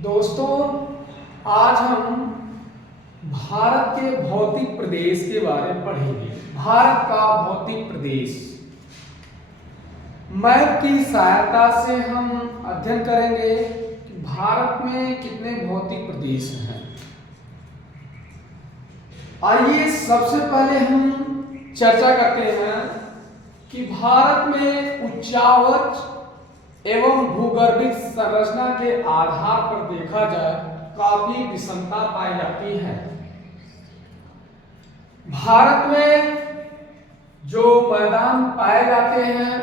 दोस्तों, आज हम भारत के भौतिक प्रदेश के बारे में पढ़ेंगे। भारत का भौतिक प्रदेश मैप की सहायता से हम अध्ययन करेंगे कि भारत में कितने भौतिक प्रदेश हैं। आइए सबसे पहले हम चर्चा करते हैं कि भारत में उच्चावच एवं भूगर्भिक संरचना के आधार पर देखा जाए काफी विषमता पाई जाती है। भारत में जो मैदान पाए जाते हैं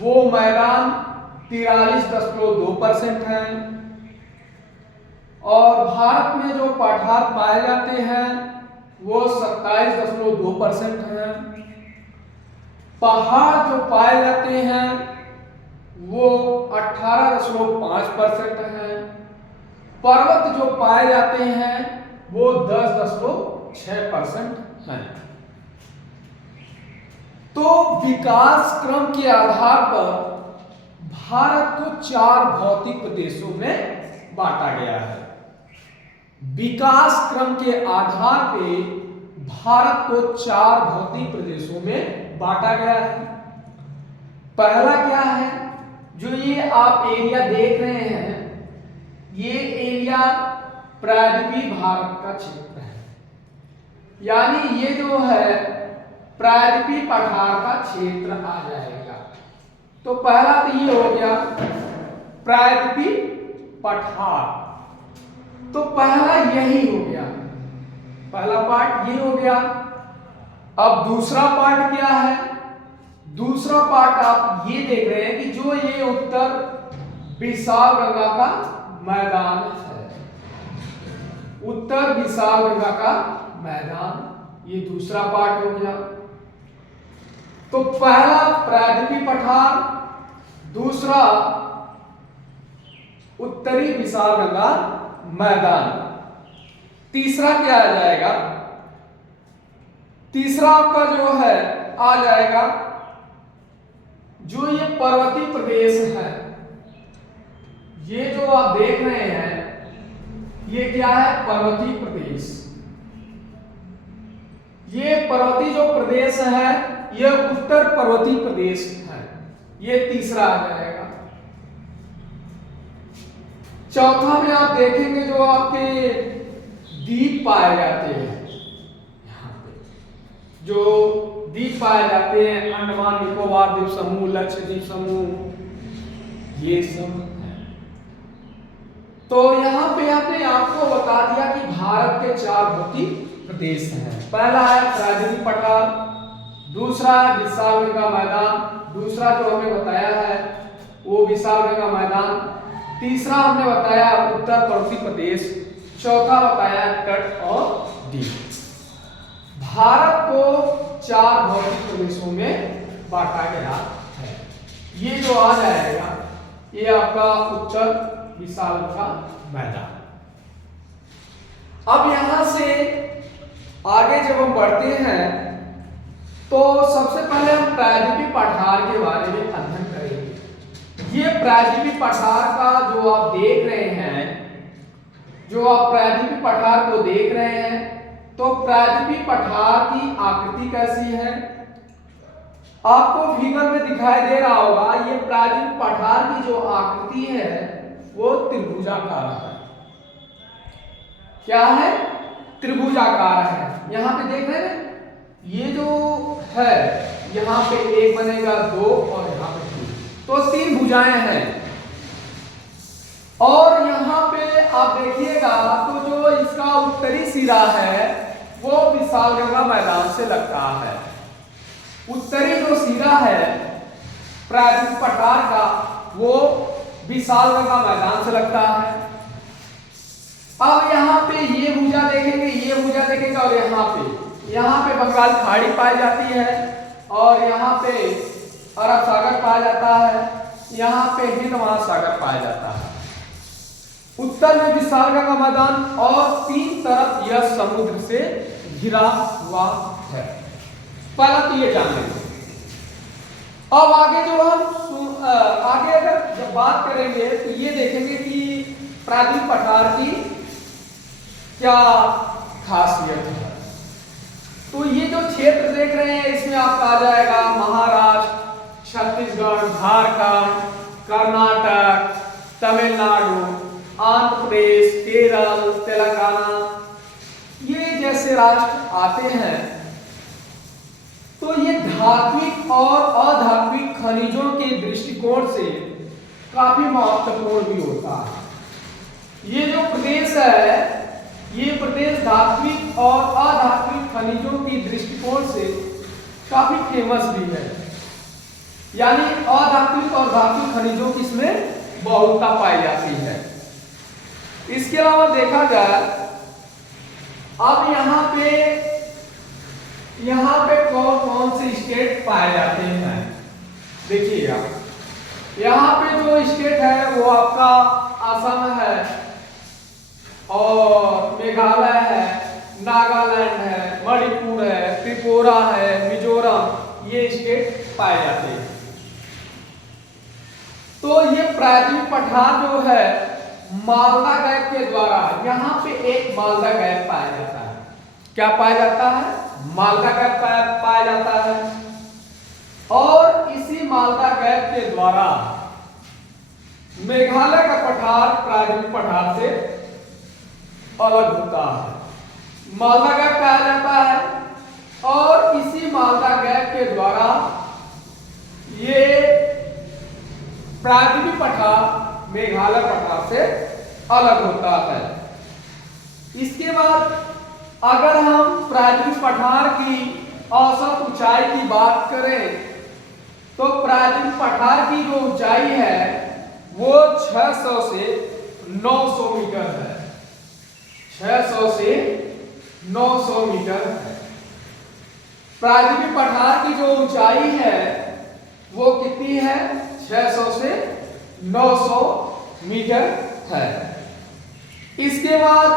वो मैदान 43.2% हैं और भारत में जो पठार पाए जाते हैं वो 27.2% हैं। पहाड़ जो पाए जाते हैं वो 18.5% हैं। पर्वत जो पाए जाते हैं वो 10.6% हैं। तो विकास क्रम के आधार पर भारत को 4 भौतिक प्रदेशों में बांटा गया है। विकास क्रम के आधार पे भारत को 4 भौतिक प्रदेशों में बांटा गया है। पहला क्या है, जो ये आप एरिया देख रहे हैं, ये एरिया प्रायद्वीपीय भारत का क्षेत्र है, यानी ये जो है प्रायद्वीपीय पठार का क्षेत्र आ जाएगा। तो पहला तो ये हो गया प्रायद्वीपीय पठार, तो पहला यही हो गया, पहला पार्ट ये हो गया। अब दूसरा पार्ट क्या है, दूसरा पार्ट आप ये देख रहे हैं कि जो ये उत्तर विशाल गंगा का मैदान है, उत्तर विशाल गंगा का मैदान, ये दूसरा पार्ट हो गया। तो पहला प्रायद्वीपीय पठार, दूसरा उत्तरी विशाल गंगा मैदान। तीसरा क्या आ जाएगा, तीसरा आपका जो है आ जाएगा जो ये पर्वतीय प्रदेश है, ये जो आप देख रहे हैं ये क्या है, पर्वतीय प्रदेश। ये पर्वतीय जो प्रदेश है ये उत्तर पर्वतीय प्रदेश है, ये तीसरा आ जाएगा। चौथा में आप देखेंगे जो आपके द्वीप पाए जाते हैं, यहाँ पे जो द्वीप पाए जाते हैं, अंडमान निकोबार द्वीप समूह, लक्षद्वीप समूह, ये सब है। तो यहाँ पे आपने आपको बता दिया कि भारत के 4 भौतिक प्रदेश हैं। पहला है प्रायद्वीपीय पठार, दूसरा है विशाल गंगा मैदान, दूसरा जो हमने बताया है वो विशाल गंगा मैदान, तीसरा हमने बताया उत्तर पर्वतीय प्रदेश, चौथा बताया तट और द्वीप। भारत को 4 भौतिक प्रदेशों में बांटा गया है। ये जो आ जाएगा ये आपका उत्तर विशाल गंगा मैदान। अब यहां से आगे जब हम बढ़ते हैं तो सबसे पहले हम प्रायद्वीपीय पठार के बारे में अध्ययन करेंगे। ये प्रायद्वीपीय पठार का जो आप देख रहे हैं, जो आप प्रायद्वीपीय पठार को देख रहे हैं, तो प्रायद्वीपीय पठार की आकृति कैसी है आपको फिगर में दिखाई दे रहा होगा। ये प्रायद्वीपीय पठार की जो आकृति है वो त्रिभुजाकार है। क्या है, त्रिभुजाकार है। यहाँ पे देख रहे हैं ये जो है, यहाँ पे एक बनेगा 2 और यहाँ पे 3, तो 3 भुजाएं हैं। और यहाँ पे आप देखिएगा तो जो इसका उत्तरी सिरा है वो विशाल गंगा मैदान से लगता है। उत्तरी जो सिरा है प्रायद्वीपीय पठार का वो विशाल गंगा मैदान से लगता है। अब यहाँ पे ये भुजा देखेंगे, ये भुजा देखेंगे, और यहाँ पे बंगाल खाड़ी पाई जाती है, और यहाँ पे अरब सागर पाया जाता है, यहाँ पे हिंद महासागर पाया जाता है। उत्तर में विशाल गंगा मैदान और 3 तरफ यह समुद्र से घिरा हुआ है। पहला तो ये जान लेंगे। अब आगे जो हम आगे अगर जब बात करेंगे तो ये देखेंगे कि प्रायद्वीप पठार की क्या खासियत है। तो ये जो क्षेत्र देख रहे हैं इसमें आपका आ जाएगा महाराष्ट्र, छत्तीसगढ़, झारखंड, कर्नाटक, तमिलनाडु, आंध्र प्रदेश, केरल, तेलंगाना, ये जैसे राष्ट्र आते हैं। तो ये धात्विक और अधात्विक खनिजों के दृष्टिकोण से काफी महत्वपूर्ण भी होता है। ये जो प्रदेश है, ये प्रदेश धात्विक और अधात्विक खनिजों की दृष्टिकोण से काफी फेमस भी है, यानी अधात्विक और धात्विक खनिजों की इसमें बहुलता पाई जाती है। इसके अलावा देखा जाए अब यहाँ पे कौन कौन से स्टेट पाए जाते हैं, देखिएगा। यहाँ पे जो स्टेट है वो आपका असम है और मेघालय है, नागालैंड है, मणिपुर है, त्रिपुरा है, मिजोरम, ये स्टेट पाए जाते हैं। तो ये प्रायद्वीप पठार जो है मालदा गैप के द्वारा, यहाँ पे एक मालदा गैप पाया जाता है। क्या पाया जाता है? मालदा गैप पाया जाता है। और इसी मालदा गैप के द्वारा मेघालय का पठार प्रायद्वीप पठार से अलग होता है, मालदा गैप पाया जाता है। और इसी मालदा गैप के द्वारा ये प्रायद्वीप पठार मेघालय पठार से अलग होता है। इसके बाद अगर हम प्रायद्वीप पठार की औसत ऊंचाई की बात करें तो प्रायद्वीप पठार की जो ऊंचाई है वो 600 से 900 मीटर है। 600 से 900 मीटर है। प्रायद्वीप पठार की जो ऊंचाई है वो कितनी है? 600 से 900 मीटर है। इसके बाद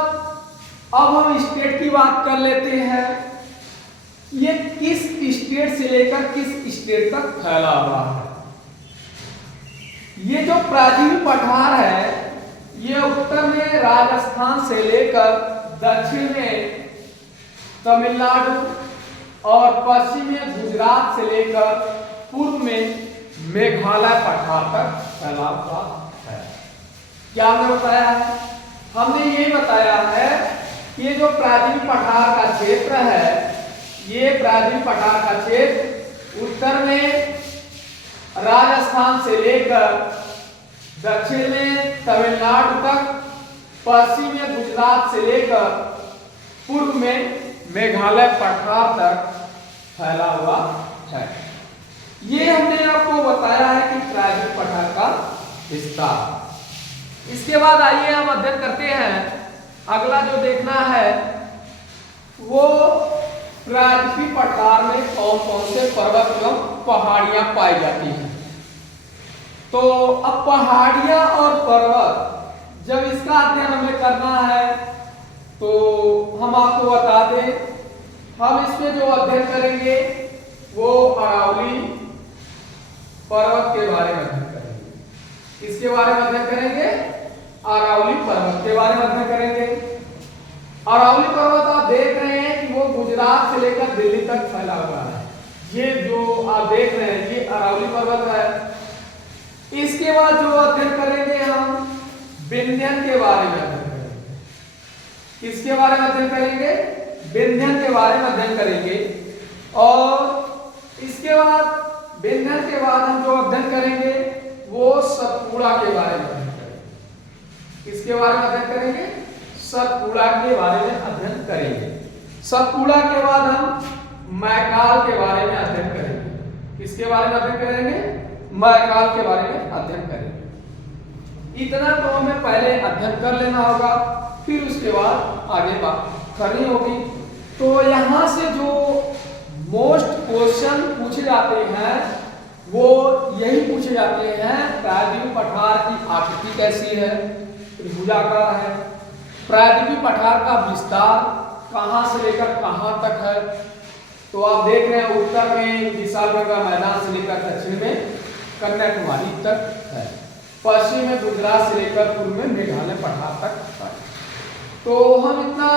अब हम स्टेट की बात कर लेते हैं। ये किस स्टेट से लेकर किस स्टेट तक फैला हुआ है। ये जो प्रायद्वीप पठार है ये उत्तर में राजस्थान से लेकर दक्षिण में तमिलनाडु और पश्चिम में गुजरात से लेकर पूर्व में मेघालय पठार तक फैला हुआ है। क्या हमने बताया है? हमने ये बताया है कि ये जो प्रायद्वीप पठार का क्षेत्र है, ये प्रायद्वीप पठार का क्षेत्र उत्तर में राजस्थान से लेकर दक्षिण में तमिलनाडु तक, पश्चिम में गुजरात से लेकर पूर्व में मेघालय पठार तक फैला हुआ है। ये हमने आपको बताया है कि प्रायद्वीप पठार का विस्तार। इसके बाद आइए हम अध्ययन करते हैं। अगला जो देखना है वो प्रायद्वीप पठार में कौन कौन से पर्वत एवं पहाड़ियां पाई जाती हैं। तो अब पहाड़ियां और पर्वत जब इसका अध्ययन हमें करना है तो हम आपको बता दें, हम इसमें जो अध्ययन करेंगे वो अरावली पर्वत के बारे में अध्ययन करेंगे। इसके बारे में अध्ययन करेंगे, अरावली पर्वत के बारे में अध्ययन करेंगे। अरावली पर्वत आप देख रहे हैं कि वो गुजरात से लेकर दिल्ली तक फैला हुआ है। ये जो आप देख रहे हैं ये अरावली पर्वत है। इसके बाद जो अध्ययन करेंगे हम विंध्यन के बारे में अध्ययन करेंगे। किसके बारे में अध्ययन करेंगे? विंध्यन के बारे में अध्ययन करेंगे। और इसके बाद विंध्यन के बाद हम जो अध्ययन करेंगे वो सतपुड़ा के बारे में अध्ययन करेंगे। किसके बारे में अध्ययन करेंगे? सतपुड़ा के बारे में अध्ययन करेंगे। सतपुड़ा के बाद हम मैकाल के बारे में अध्ययन करेंगे। किसके बारे में अध्ययन करेंगे? मैकाल के बारे में अध्ययन करेंगे। इतना तो हमें पहले अध्ययन कर लेना होगा, फिर उसके बाद आगे बात करनी होगी। तो यहाँ से जो मोस्ट क्वेश्चन पूछे जाते हैं वो यही पूछे जाते हैं, प्रायद्वीप पठार की आकृति कैसी है? त्रिभुजाकार है। प्रायद्वीप पठार का विस्तार कहां से लेकर कहां तक है? तो आप देख रहे हैं उत्तर में विशालगढ़ का मैदान से लेकर दक्षिण में कन्याकुमारी तक है। पश्चिम में गुजरात से लेकर पूर्व में मेघालय पठार तक है। तो हम इतना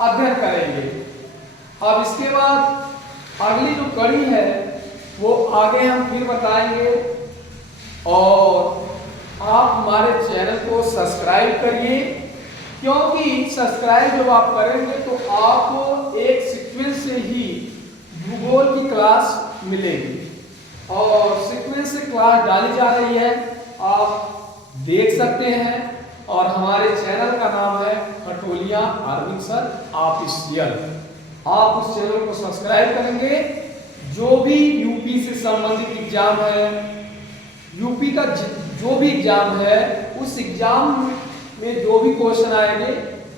अध्ययन करेंगे। अब इसके बाद अगली जो कड़ी है वो आगे हम फिर बताएंगे। और आप हमारे चैनल को सब्सक्राइब करिए, क्योंकि सब्सक्राइब जब आप करेंगे तो आपको एक सीक्वेंस से ही भूगोल की क्लास मिलेगी और सीक्वेंस से क्लास डाली जा रही है, आप देख सकते हैं। और हमारे चैनल का नाम है खटोलिया अरविंद सर ऑफिशियल। आप उस चैनल को सब्सक्राइब करेंगे। जो भी यूपी से संबंधित एग्जाम है, यूपी का जो भी एग्जाम है, उस एग्जाम में जो भी क्वेश्चन आएंगे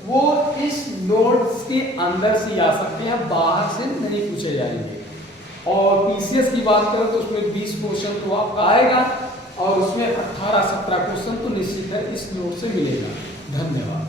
वो इस नोट्स के अंदर से आ सकते हैं, बाहर से नहीं पूछे जाएंगे। और पीसीएस की बात करें तो उसमें 20 क्वेश्चन तो आपका आएगा और उसमें 18-17 क्वेश्चन तो निश्चित है इस नोट से मिलेगा। धन्यवाद।